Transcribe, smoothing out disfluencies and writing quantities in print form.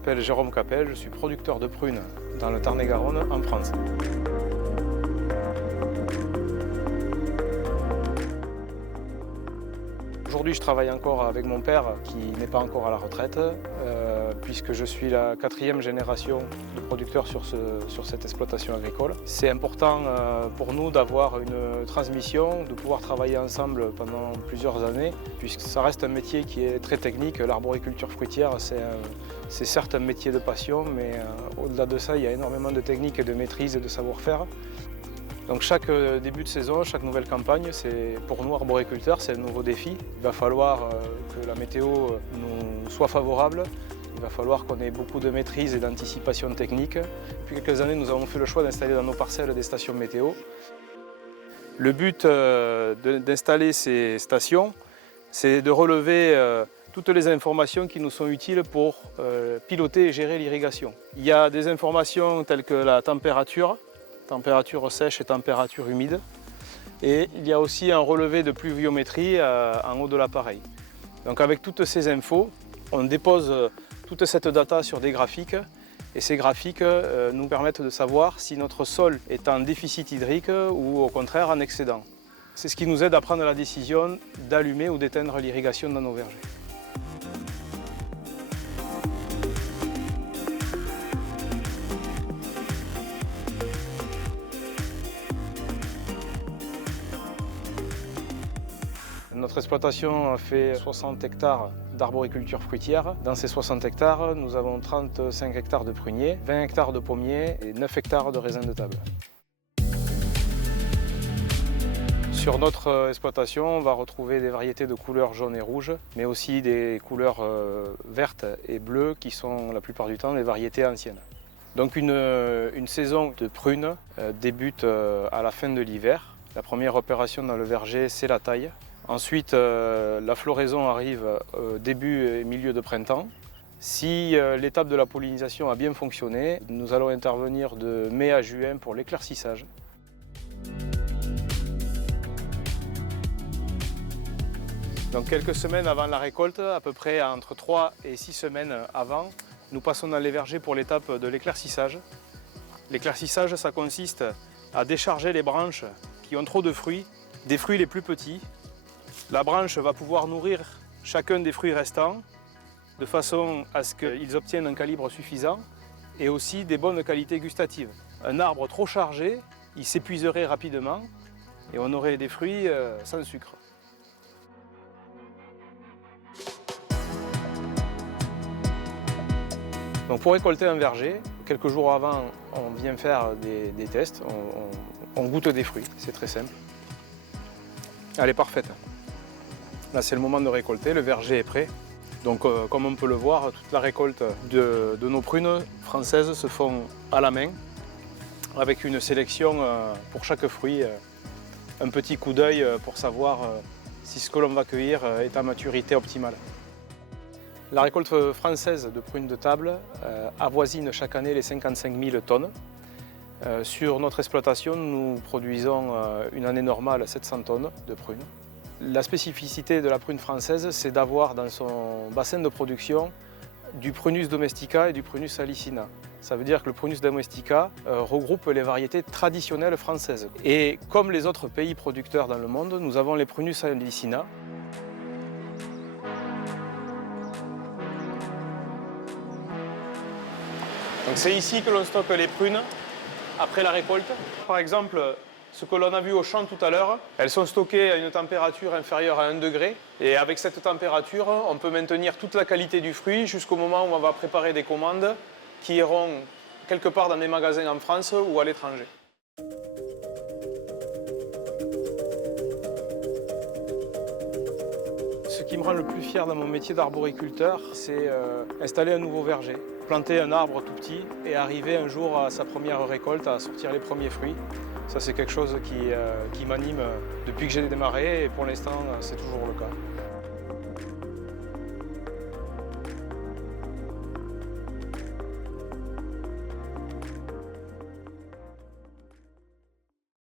m'appelle Jérôme Capel, je suis producteur de prunes dans le Tarn-et-Garonne en France. Aujourd'hui, je travaille encore avec mon père qui n'est pas encore à la retraite, puisque je suis la 4e génération de producteurs sur cette exploitation agricole. C'est important pour nous d'avoir une transmission, de pouvoir travailler ensemble pendant plusieurs années, puisque ça reste un métier qui est très technique. L'arboriculture fruitière, c'est certes un métier de passion, mais au-delà de ça, il y a énormément de techniques et de maîtrise et de savoir-faire. Donc chaque début de saison, chaque nouvelle campagne, pour nous arboriculteurs, c'est un nouveau défi. Il va falloir que la météo nous soit favorable, il va falloir qu'on ait beaucoup de maîtrise et d'anticipation technique. Depuis quelques années, nous avons fait le choix d'installer dans nos parcelles des stations météo. Le but d'installer ces stations, c'est de relever toutes les informations qui nous sont utiles pour piloter et gérer l'irrigation. Il y a des informations telles que la température sèche et température humide. Et il y a aussi un relevé de pluviométrie en haut de l'appareil. Donc avec toutes ces infos, on dépose toute cette data sur des graphiques et ces graphiques nous permettent de savoir si notre sol est en déficit hydrique ou au contraire en excédent. C'est ce qui nous aide à prendre la décision d'allumer ou d'éteindre l'irrigation dans nos vergers. Notre exploitation fait 60 hectares d'arboriculture fruitière. Dans ces 60 hectares, nous avons 35 hectares de pruniers, 20 hectares de pommiers et 9 hectares de raisins de table. Sur notre exploitation, on va retrouver des variétés de couleurs jaune et rouge, mais aussi des couleurs vertes et bleues qui sont la plupart du temps des variétés anciennes. Donc une saison de prunes débute à la fin de l'hiver. La première opération dans le verger, c'est la taille. Ensuite, la floraison arrive début et milieu de printemps. Si l'étape de la pollinisation a bien fonctionné, nous allons intervenir de mai à juin pour l'éclaircissage. Donc quelques semaines avant la récolte, à peu près entre 3 et 6 semaines avant, nous passons dans les vergers pour l'étape de l'éclaircissage. L'éclaircissage, ça consiste à décharger les branches qui ont trop de fruits, des fruits les plus petits. La branche va pouvoir nourrir chacun des fruits restants de façon à ce qu'ils obtiennent un calibre suffisant et aussi des bonnes qualités gustatives. Un arbre trop chargé, il s'épuiserait rapidement et on aurait des fruits sans sucre. Donc pour récolter un verger, quelques jours avant, on vient faire des tests, on goûte des fruits, c'est très simple. Elle est parfaite. Là, c'est le moment de récolter, le verger est prêt. Donc, comme on peut le voir, toute la récolte de nos prunes françaises se font à la main, avec une sélection pour chaque fruit, un petit coup d'œil pour savoir si ce que l'on va cueillir est à maturité optimale. La récolte française de prunes de table avoisine chaque année les 55 000 tonnes. Sur notre exploitation, nous produisons une année normale 700 tonnes de prunes. La spécificité de la prune française, c'est d'avoir dans son bassin de production du Prunus domestica et du Prunus salicina. Ça veut dire que le Prunus domestica regroupe les variétés traditionnelles françaises. Et comme les autres pays producteurs dans le monde, nous avons les Prunus salicina. Donc c'est ici que l'on stocke les prunes après la récolte. Par exemple, ce que l'on a vu au champ tout à l'heure, elles sont stockées à une température inférieure à 1 degré. Et avec cette température, on peut maintenir toute la qualité du fruit jusqu'au moment où on va préparer des commandes qui iront quelque part dans des magasins en France ou à l'étranger. Ce qui me rend le plus fier dans mon métier d'arboriculteur, c'est installer un nouveau verger. Planter un arbre tout petit et arriver un jour à sa première récolte, à sortir les premiers fruits. Ça, c'est quelque chose qui m'anime depuis que j'ai démarré et pour l'instant, c'est toujours le cas.